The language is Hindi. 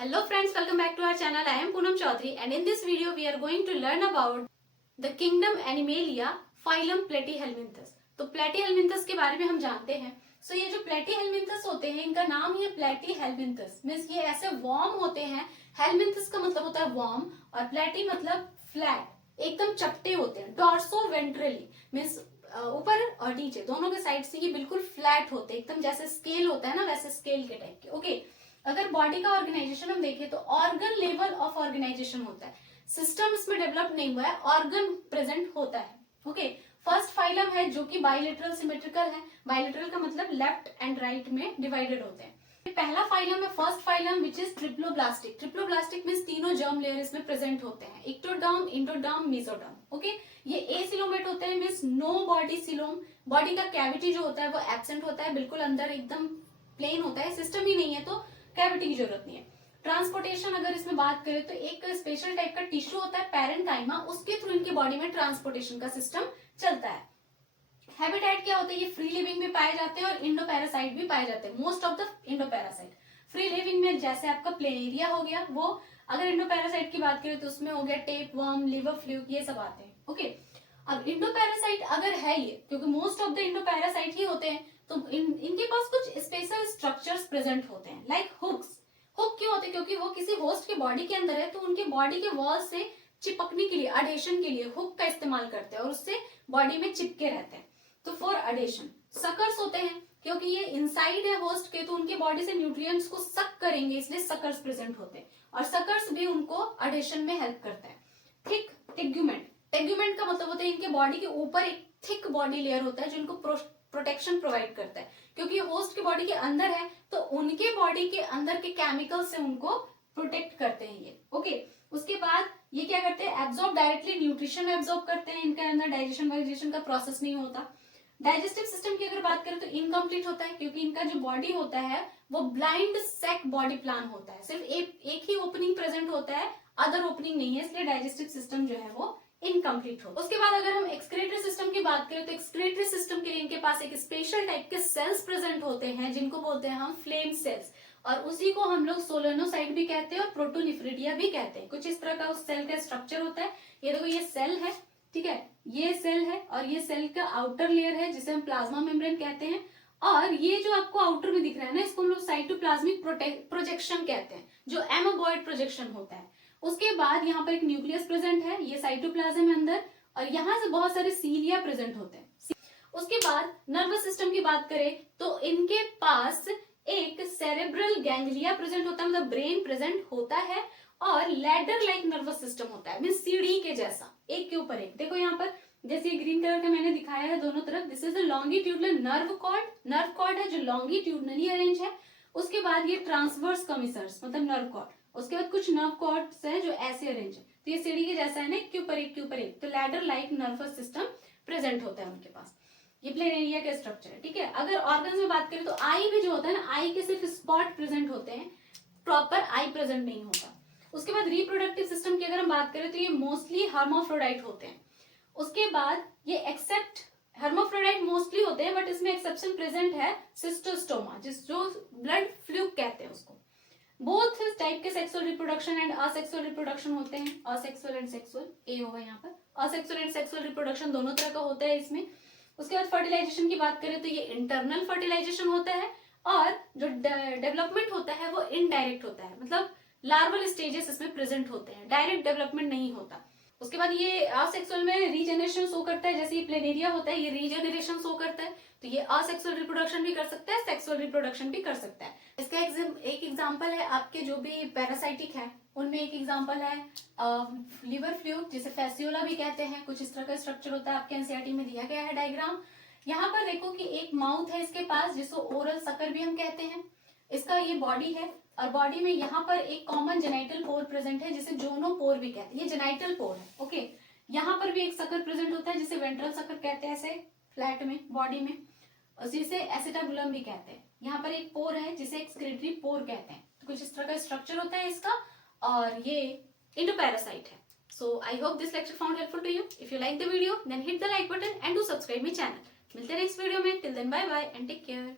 Hello friends, welcome back to our channel. I am Poonam Chaudhary and in this video we are going to learn about the kingdom Animalia, phylum Platyhelminthes. तो Platyhelminthes के बारे में हम जानते हैं. ये जो Platyhelminthes होते हैं इनका नाम ही है Platyhelminthes. मीन्स ये ऐसे worm होते हैं. Helminthes का मतलब होता है worm और Platy मतलब flat, एकदम चपटे होते हैं. Dorso-ventrally मीन्स ऊपर और नीचे दोनों के साइड से ये बिल्कुल फ्लैट होते हैं, एकदम जैसे स्केल होता है ना वैसे स्केल के टाइप के. ओके, अगर बॉडी का ऑर्गेनाइजेशन हम देखें तो ऑर्गन लेवल ऑफ ऑर्गेनाइजेशन होता है. सिस्टम इसमें डेवलप नहीं हुआ है, ऑर्गन प्रेजेंट होता है. ओके, फर्स्ट फाइलम है जो कि बाइलेटरल सिमेट्रिकल है. बाइलेटरल का मतलब लेफ्ट एंड राइट में डिवाइडेड होते हैं. पहला फाइलम है first phylum which is triploblastic. Triploblastic means तीनों जर्म लेयर इसमें प्रेजेंट होते हैं, इक्टोडर्म, इंडोडर्म, मेसोडर्म. ओके, ये एसिलोमेट होते हैं means no body coelom. Body का कैविटी जो होता है वो एब्सेंट होता है, बिल्कुल अंदर एकदम प्लेन होता है, सिस्टम ही नहीं है तो कैविटी की जरूरत नहीं है. ट्रांसपोर्टेशन अगर इसमें बात करें तो एक स्पेशल टाइप का टिश्यू होता है पैरेन्काइमा, उसके थ्रू इनकी बॉडी में ट्रांसपोर्टेशन का सिस्टम चलता है. हैबिटेट क्या होता है, ये फ्री लिविंग में पाए जाते हैं और इंडोपैरासाइट भी पाए जाते हैं. Most of the endoparasite free living में जैसे आपका प्लेनेरिया हो गया, वो अगर इंडोपैरासाइट की बात करें तो उसमें हो गया टेप वर्म, लिवर फ्लूक, ये सब आते हैं. ओके, अब इंडोपैरासाइट अगर है ये, क्योंकि मोस्ट ऑफ द इंडोपैरासाइट ही होते हैं, तो इनके पास कुछ स्पेशल स्ट्रक्चर्स प्रेजेंट होते हैं लाइक हुक्स. हुक क्यों होते हैं, क्योंकि वो किसी होस्ट के बॉडी के अंदर है तो उनके बॉडी के वॉल से चिपकने के लिए, अडेशन के लिए हुक का इस्तेमाल करते हैं और उससे बॉडी में चिपके रहते हैं. तो फॉर अडेशन. सकर्स होते हैं क्योंकि ये इनसाइड है होस्ट के, तो उनके बॉडी से न्यूट्रिएंट्स को सक करेंगे, इसलिए सकर्स प्रेजेंट होते हैं और सकर्स भी उनको अडेशन में हेल्प करता है. Thick tegument. टेग्यूमेंट का मतलब होता है इनके बॉडी के ऊपर एक थिक बॉडी लेयर होता है जो इनको प्रोटेक्शन प्रोवाइड करता है, क्योंकि होस्ट के बॉडी के अंदर है तो उनके बॉडी के अंदर के केमिकल से उनको प्रोटेक्ट करते हैं ये. ओके, उसके बाद ये क्या करते हैं, एब्जॉर्ब डायरेक्टली न्यूट्रिशन एब्जॉर्ब करते हैं, इनके अंदर डाइजेशन वाइजेशन का प्रोसेस नहीं होता. डाइजेस्टिव सिस्टम की अगर बात करें तो इनकम्प्लीट होता है क्योंकि इनका जो बॉडी होता है वो ब्लाइंड सैक बॉडी प्लान होता है, सिर्फ एक ही ओपनिंग प्रेजेंट होता है, अदर ओपनिंग नहीं है, इसलिए डाइजेस्टिव सिस्टम जो है वो इनकम्प्लीट हो. उसके बाद अगर हम एक्सक्रीटरी सिस्टम की बात करें तो एक्सक्रीटरी सिस्टम के लिए इनके पास एक स्पेशल टाइप के सेल्स प्रेजेंट होते हैं जिनको बोलते हैं हम फ्लेम सेल्स, और उसी को हम लोग सोलेनोसाइट भी कहते हैं और प्रोटोनिफ्रिडिया भी कहते हैं. कुछ इस तरह का उस सेल का स्ट्रक्चर होता है. ये देखो, ये सेल है, ठीक है, ये सेल है और ये सेल का आउटर लेयर है जिसे हम प्लाज्मा मेम्ब्रेन कहते हैं, और ये जो आपको आउटर में दिख रहा है ना, इसको हम लोग साइटोप्लाज्मिक प्रोजेक्शन कहते हैं, जो एमोबॉइड प्रोजेक्शन होता है. उसके बाद यहाँ पर एक न्यूक्लियस प्रेजेंट है, ये साइटोप्लाज्म है अंदर, और यहाँ से बहुत सारे सीलिया प्रेजेंट होते हैं. उसके बाद नर्वस सिस्टम की बात करें तो इनके पास एक सेरेब्रल गैंग्लिया प्रेजेंट होता है, मतलब ब्रेन प्रेजेंट होता है, और लैडर लाइक नर्वस सिस्टम होता है, मीन सीढ़ी के जैसा एक के ऊपर एक. देखो यहाँ पर जैसे ग्रीन कलर का मैंने दिखाया है दोनों तरफ, this is the longitudinal nerve cord. Nerve cord है जो लॉन्गिट्यूडनली अरेंज है. उसके बाद ये ट्रांसवर्स कमिसर्स मतलब नर्व कॉर्ड. उसके बाद कुछ नर्व कॉर्ड्स है जो ऐसे अरेंज है, तो ये सीढ़ी के जैसा है ना, एक के ऊपर एक के ऊपर एक, तो ladder like nervous system present होता है उनके पास. ये प्लेनेरिया का स्ट्रक्चर है. ठीक है, अगर ऑर्गन्स में बात करें तो आई भी जो होता है ना, आई के सिर्फ स्पॉट प्रेजेंट होते हैं, प्रॉपर आई प्रेजेंट नहीं होता. उसके बाद रिप्रोडक्टिव सिस्टम की अगर हम बात करें तो ये मोस्टली हर्माफ्रोडाइट होते हैं. उसके बाद ये एक्सेप्ट हर्माफ्रोडाइट मोस्टली होते हैं, बट इसमें एक्सेप्शन प्रेजेंट है सिस्टोस्टोमा, जो ब्लड फ्लूक कहते हैं उसको. बोथ टाइप के sexual reproduction and asexual reproduction होते हैं. असेक्सुअल एंड सेक्सुअल ए होगा यहाँ पर. असेक्सुअल एंड सेक्सुअल रिप्रोडक्शन दोनों तरह का होता है इसमें. उसके बाद फर्टिलाइजेशन की बात करें तो ये इंटरनल फर्टिलाइजेशन होता है, और जो डेवलपमेंट होता है वो इनडायरेक्ट होता है, मतलब लार्वल स्टेजेस इसमें प्रेजेंट होते हैं, डायरेक्ट डेवलपमेंट नहीं होता. उसके बाद ये असेक्सुअल में रीजनरेशन शो करता है, जैसे ये प्लेनेरिया होता है ये रीजनरेशन शो करता है, तो ये असेक्सुअल रिप्रोडक्शन भी कर सकता है, सेक्सुअल रिप्रोडक्शन भी कर सकता है. इसका एक एग्जांपल है आपके जो भी पैरासाइटिक है उनमें, एक एग्जांपल है लिवर फ्लूक जिसे फैसियोला भी कहते हैं. कुछ इस तरह का स्ट्रक्चर होता है, आपके एनसीईआरटी में दिया गया है डायग्राम. यहाँ पर देखो कि एक माउथ है इसके पास जिसको ओरल सकर भी हम कहते हैं. इसका ये बॉडी है और बॉडी में यहाँ पर एक कॉमन जेनाइटल पोर प्रेजेंट है जिसे जोनोपोर भी कहते हैं, ये जेनाइटल पोर है. ओके, यहाँ पर भी एक सकर प्रेजेंट होता है जिसे वेंट्रल सकर कहते हैं, ऐसे फ्लैट में बॉडी में, जिसे एसिटाबुलम भी कहते हैं. यहाँ पर एक पोर है जिसे एक्सक्रीटरी पोर कहते हैं. तो कुछ इस तरह का स्ट्रक्चर होता है इसका, और ये इंडोपैरासाइट है. So I hope this lecture found helpful to you. If you like the video then hit the like button and do subscribe my channel. मिलते हैं नेक्स्ट वीडियो में. Till then bye bye and take care.